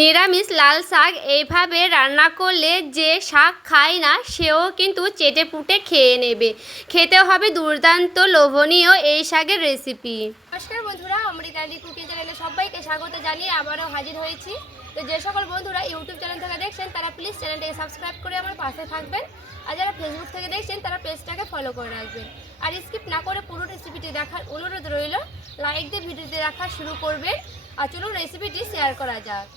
নিরামিষ লাল শাক এইভাবে রান্না করলে যে শাক খায় না সেও কিন্তু চেটে পুটে খেয়ে নেবে। খেতে হবে দুর্দান্ত লোভনীয় এই শাকের রেসিপি। নমস্কার বন্ধুরা, অমৃতালি কুকিং চ্যানেলে সবাইকে স্বাগত জানিয়ে আবারও হাজির হয়েছি। তো যে সকল বন্ধুরা ইউটিউব চ্যানেল থেকে দেখছেন তারা প্লিজ চ্যানেলটাকে সাবস্ক্রাইব করে আমার পাশে থাকবেন, আর যারা ফেসবুক থেকে দেখছেন তারা পেজটাকে ফলো করে রাখবেন। আর স্কিপ না করে পুরো রেসিপিটি দেখার অনুরোধ রইল। লাইক দিয়ে ভিডিওটি দেখা শুরু করবেন, আর চলুন রেসিপিটি শেয়ার করা যাক।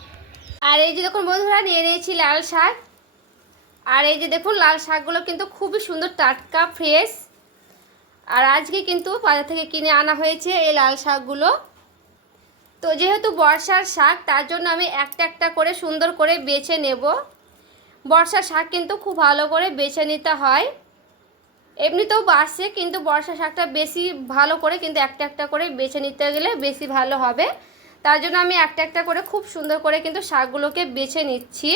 আর এই যে দেখুন বন্ধুরা, নিয়ে নিয়েছি লাল শাক। আর এই যে দেখুন লাল শাকগুলো কিন্তু খুবই সুন্দর, টাটকা, ফ্রেশ। আর আজকে কিন্তু বাজার থেকে কিনে আনা হয়েছে এই লাল শাকগুলো। তো যেহেতু বর্ষার শাক, তার জন্য আমি একটা একটা করে সুন্দর করে বেছে নেব। বর্ষার শাক কিন্তু খুব ভালো করে বেছে নিতে হয়। এমনিতেও বাসে, কিন্তু বর্ষার শাকটা বেশি ভালো করে কিন্তু একটা একটা করে বেছে নিতে গেলে বেশি ভালো হবে। তার জন্য আমি একটা একটা করে খুব সুন্দর করে কিন্তু শাকগুলোকে বেছে নিচ্ছি।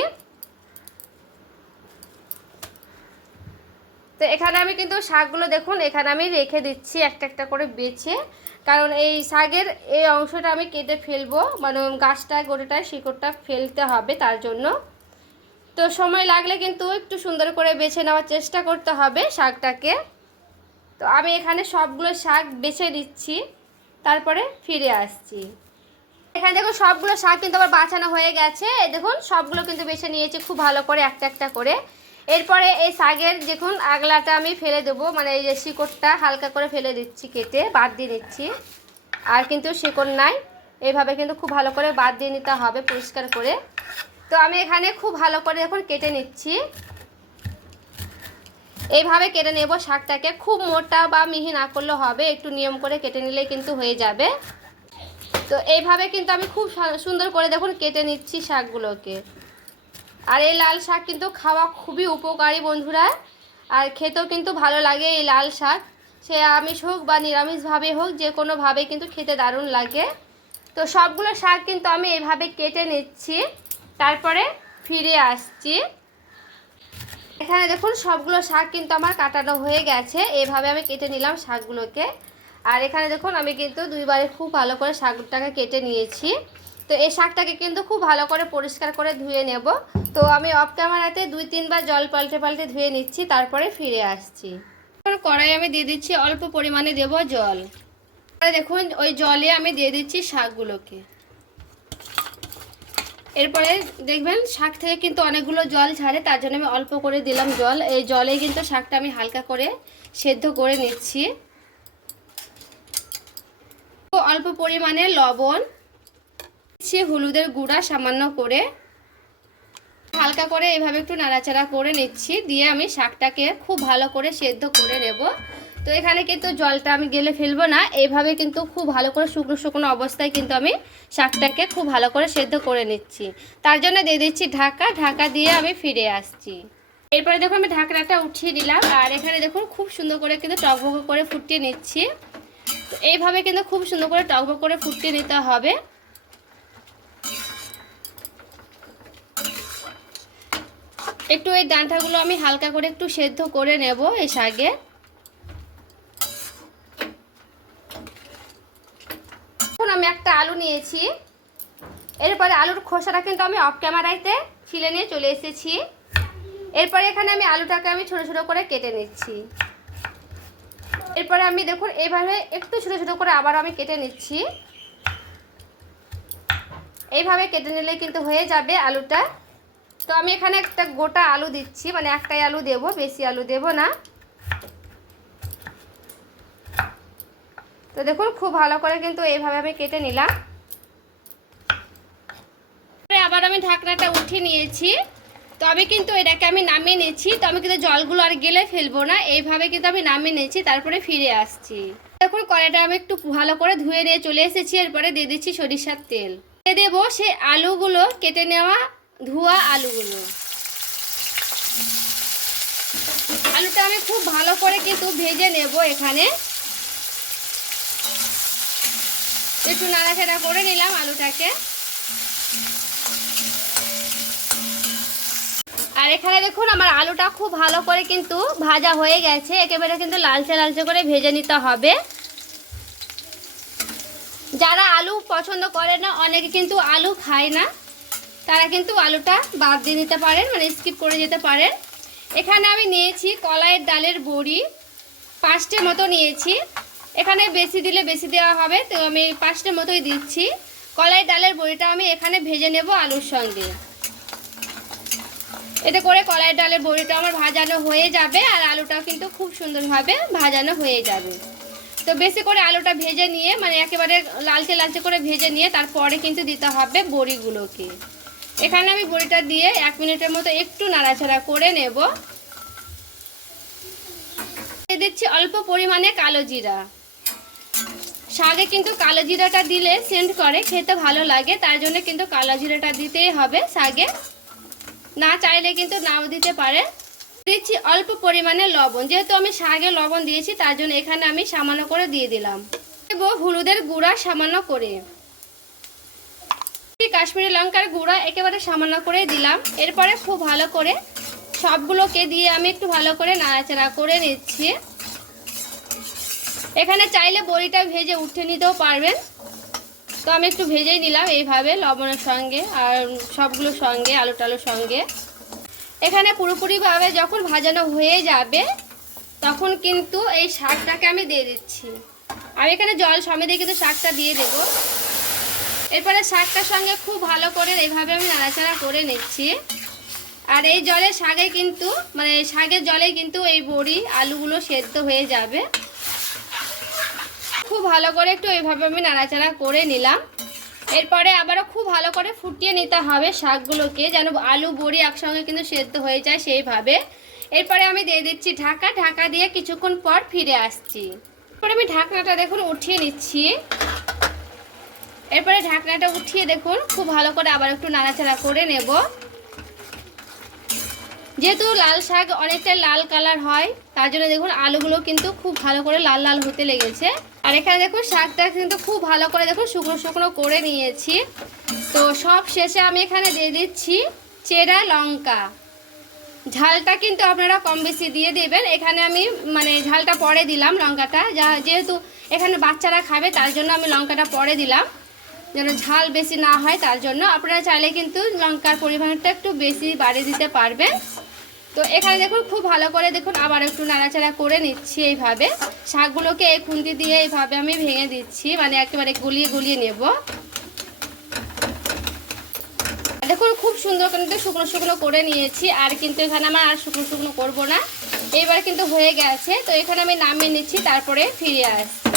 তো এখানে আমি কিন্তু শাকগুলো দেখুন এখানে আমি রেখে দিচ্ছি একটা একটা করে বেছে, কারণ এই শাকের এই অংশটা আমি কেটে ফেলবো, মানে গাছটা গোটাটায় শিকড়টা ফেলতে হবে তার জন্য। তো সময় লাগলে কিন্তু একটু সুন্দর করে বেছে নেওয়ার চেষ্টা করতে হবে শাকটাকে। তো আমি এখানে সবগুলো শাক বেছে দিচ্ছি, তারপরে ফিরে আসছি। এখানে দেখুন সবগুলো শাক কিন্তু আবার বাছানো হয়ে গেছে। এই দেখুন সবগুলো কিন্তু বেছে নিয়েছি খুব ভালো করে একটা একটা করে। এরপরে এই শাকের দেখুন আগলাটা আমি ফেলে দেবো, মানে এই যে শিকড়টা হালকা করে ফেলে দিচ্ছি, কেটে বাদ দিয়ে দিচ্ছি। আর কিন্তু শিকড় নাই, এইভাবে কিন্তু খুব ভালো করে বাদ দিয়ে নিতে হবে পরিষ্কার করে। তো আমি এখানে খুব ভালো করে এখন কেটে নিচ্ছি। এইভাবে কেটে নেব শাকটাকে, খুব মোটা বা মিহি না করলেও হবে, একটু নিয়ম করে কেটে নিলেই কিন্তু হয়ে যাবে। তো এইভাবে কিন্তু আমি খুব সুন্দর করে দেখুন কেটে নিচ্ছি শাকগুলোকে। আর এই লাল শাক কিন্তু খাওয়া খুবই উপকারী বন্ধুরা, আর খেতেও কিন্তু ভালো লাগে এই লাল শাক। সে আমিষ হোক বা নিরামিষভাবে হোক, যে কোনোভাবে কিন্তু খেতে দারুণ লাগে। তো সবগুলো শাক কিন্তু আমি এইভাবে কেটে নিচ্ছি, তারপরে ফিরে আসছি। এখানে দেখুন সবগুলো শাক কিন্তু আমার কাটানো হয়ে গেছে, এভাবে আমি কেটে নিলাম শাকগুলোকে। আর এখানে দেখুন আমি কিন্তু দুইবারে খুব ভালো করে শাকটাকে কেটে নিয়েছি। তো এই শাকটাকে কিন্তু খুব ভালো করে পরিষ্কার করে ধুয়ে নেব। তো আমি অফ ক্যামেরাতে 2-3 বার জল পাল্টে পাল্টে ধুয়ে নিচ্ছি, তারপরে ফিরে আসছি। কড়াই আমি দিয়ে দিচ্ছি, অল্প পরিমাণে দেব জল। দেখুন ওই জলে আমি দিয়ে দিচ্ছি শাকগুলোকে। এরপরে দেখবেন শাক থেকে কিন্তু অনেকগুলো জল ছাড়ে, তার জন্য আমি অল্প করে দিলাম জল। এই জলে কিন্তু শাকটা আমি হালকা করে সেদ্ধ করে নিচ্ছি। অল্প পরিমাণে লবণ দিচ্ছি, হলুদের গুঁড়া সামান্য করে, হালকা করে এইভাবে একটু নাড়াচাড়া করে নিচ্ছি। দিয়ে আমি শাকটাকে খুব ভালো করে সেদ্ধ করে নেব। তো এখানে কিন্তু জলটা আমি গেলে ফেলবো না, এইভাবে কিন্তু খুব ভালো করে শুকনো শুকনো অবস্থায় কিন্তু আমি শাকটাকে খুব ভালো করে সেদ্ধ করে নিচ্ছি। তার জন্য দিয়ে দিচ্ছি ঢাকা। ঢাকা দিয়ে আমি ফিরে আসছি। এরপরে দেখুন আমি ঢাকনাটা উঠিয়ে দিলাম। আর এখানে দেখুন খুব সুন্দর করে কিন্তু টকবক করে ফুটিয়ে নিচ্ছি। তো এইভাবে কিন্তু খুব সুন্দর করে টকবক করে ফুটিয়ে নিতে হবে। একটু এই ডাঁটাগুলো আমি হালকা করে একটু সেদ্ধ করে নেব এই শাকে। এখন আমি একটা আলু নিয়েছি। এরপরে আলুর খোসাটা কিন্তু আমি অফ ক্যামেরাতে ছিলে নিয়ে চলে এসেছি। এরপরে এখানে আমি আলুটাকে আমি ছোট ছোট করে কেটে নিচ্ছি। এরপরে আমি দেখুন এইভাবে একটু ছোট ছোট করে আবার আমি কেটে নিচ্ছি। এইভাবে কেটে নিলে কিন্তু হয়ে যাবে আলুটা। তো আমি এখানে একটা গোটা আলু দিচ্ছি, মানে একটাই আলু দেব, বেশি আলু দেব না। তো দেখুন খুব ভালো করে কিন্তু এইভাবে আমি কেটে নিলাম। আবার আমি ঢাকনাটা উঠিয়ে নিয়েছি। তো আমি কিন্তু এটাকে আমি নামিয়ে নিচ্ছি। তো আমি কিন্তু জলগুলো আর গেলে ফেলবো না, এইভাবে কিন্তু আমি নামিয়ে নিচ্ছি, তারপরে ফিরে আসছি। দেখুন কড়াইটা আমি একটু ভালো করে ধুয়ে নিয়ে চলে এসেছি। এরপরে দিয়ে দিচ্ছি সরিষার তেল। দিয়ে দেবো সেই আলুগুলো, কেটে নেওয়া ধোয়া আলুগুলো। আলুটা আমি খুব ভালো করে কিন্তু ভেজে নেব। এখানে একটু নাড়াচাড়া করে নিলাম আলুটাকে। আর এখানে দেখুন আমার আলুটা খুব ভালো করে কিন্তু ভাজা হয়ে গেছে, একেবারে কিন্তু লালচে লালচে করে ভেজে নিতে হবে। যারা আলু পছন্দ করে না, অনেকে কিন্তু আলু খায় না, তারা কিন্তু আলুটা বাদ দিয়ে নিতে পারেন, মানে স্কিপ করে যেতে পারেন। এখানে আমি নিয়েছি কলাইয়ের ডালের বড়ি 5টে মতো নিয়েছি। এখানে বেশি দিলে বেশি দেওয়া হবে, তো আমি 5টে মতোই দিচ্ছি। কলাইয়ের ডালের বড়িটা আমি এখানে ভেজে নেব আলুর সঙ্গে। এতে করে কলাইয়ের ডালের বড়িটা আমার ভাজানো হয়ে যাবে আর আলুটাও কিন্তু খুব সুন্দরভাবে ভাজানো হয়ে যাবে। তো বেশি করে আলুটা ভেজে নিয়ে, মানে একেবারে লালচে লালচে করে ভেজে নিয়ে তারপরে কিন্তু দিতে হবে বড়িগুলোকে। এখানে আমি বড়িটা দিয়ে 1 মিনিটের মতো একটু নাড়াচাড়া করে নেব। দিয়ে দিচ্ছি অল্প পরিমাণে কালো জিরা। শাকে কিন্তু কালো জিরাটা দিলে সেন্ট করে, খেতে ভালো লাগে, তার জন্য কিন্তু কালো জিরাটা দিতেই হবে শাকে, না চাইলে কিন্তু নাও দিতে পারে। দিচ্ছি অল্প পরিমাণে লবণ, যেহেতু আমি শাকে লবণ দিয়েছি তার জন্য এখানে আমি সামান্য করে দিয়ে দিলাম। দেব হলুদের গুঁড়া সামান্য করে, কাশ্মীরি লঙ্কার গুঁড়া একেবারে সামান্য করে দিলাম। এরপরে খুব ভালো করে সবগুলোকে দিয়ে আমি একটু ভালো করে নাড়াচাড়া করে নিচ্ছি। এখানে চাইলে বড়িটা ভেজে উঠে নিতেও পারবেন, তো আমি একটু ভেজেই নিলাম এইভাবে লবণের সঙ্গে আর সবগুলোর সঙ্গে, আলু টালুর সঙ্গে। এখানে পুরোপুরিভাবে যখন ভাজানো হয়ে যাবে তখন কিন্তু এই শাকটাকে আমি দিয়ে দিচ্ছি। আমি এখানে জল সমেত কিন্তু শাকটা দিয়ে দেব। এরপরে শাকটার সঙ্গে খুব ভালো করে এইভাবে আমি নাড়াচাড়া করে নিচ্ছি। আর এই জলে শাকে কিন্তু, মানে শাকের জলে কিন্তু এই বড়ি আলুগুলো সেদ্ধ হয়ে যাবে। খুব ভালো করে একটু এইভাবে আমি নাড়াচাড়া করে নিলাম। এরপরে আবারও খুব ভালো করে ফুটিয়ে নিতে হবে শাকগুলোকে, যেন আলু বড়ি একসঙ্গে কিন্তু সেদ্ধ হয়ে যায় সেইভাবে। এরপরে আমি দিয়ে দিচ্ছি ঢাকা। ঢাকা দিয়ে কিছুক্ষণ পর ফিরে আসছি। এরপরে আমি ঢাকনাটা দেখুন উঠিয়ে নিচ্ছি। এরপরে ঢাকনাটা উঠিয়ে দেখুন খুব ভালো করে আবার একটু নাড়াচাড়া করে নেব। যেহেতু লাল শাক অনেকটা লাল কালার হয় তার জন্য দেখুন আলুগুলো কিন্তু খুব ভালো করে লাল লাল হতে লেগেছে। আর এখানে দেখুন শাকটা কিন্তু খুব ভালো করে দেখুন শুকনো শুকনো করে নিয়েছি। তো সব শেষে আমি এখানে দিয়ে দিচ্ছি চেরা লঙ্কা। ঝালটা কিন্তু আপনারা কম বেশি দিয়ে দেবেন। এখানে আমি মানে ঝালটা পরে দিলাম লঙ্কাটা, যেহেতু এখানে বাচ্চারা খাবে তার জন্য আমি লঙ্কাটা পরে দিলাম, যেন ঝাল বেশি না হয় তার জন্য। আপনারা চাইলে কিন্তু লঙ্কার পরিমাণটা একটু বেশি বাড়িয়ে দিতে পারবেন। তো এখানে দেখুন খুব ভালো করে দেখুন আবার একটু নাড়াচাড়া করে নিচ্ছি। এইভাবে শাকগুলোকে এই খুন্তি দিয়ে এইভাবে আমি ভেঙে দিচ্ছি, মানে একেবারে গুলিয়ে গুলিয়ে নেব। দেখুন খুব সুন্দর কিন্তু শুকনো শুকনো করে নিয়েছি, আর কিন্তু এখানে আমার আর শুকনো শুকনো করবো না। এইবার কিন্তু হয়ে গেছে, তো এখানে আমি নামিয়ে নিচ্ছি, তারপরে ফিরে আসছি।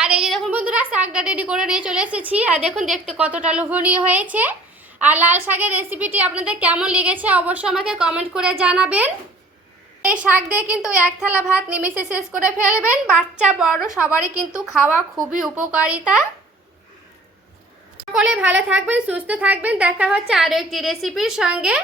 আর এই যে দেখুন বন্ধুরা শাকটা রেডি করে নিয়ে চলে এসেছি। আর দেখুন দেখতে কতটা লোভনীয় হয়েছে। আর লাল শাকের রেসিপিটি আপনাদের কেমন লেগেছে অবশ্যই আমাকে কমেন্ট করে জানাবেন। এই শাক দিয়ে কিন্তু 1 থালা ভাত নিমিষে শেষ করে ফেলবেন। বাচ্চা বড় সবারই কিন্তু খাওয়া খুবই উপকারিতা। সকলে ভালো থাকবেন, সুস্থ থাকবেন। দেখা হচ্ছে আরও একটি রেসিপির সঙ্গে।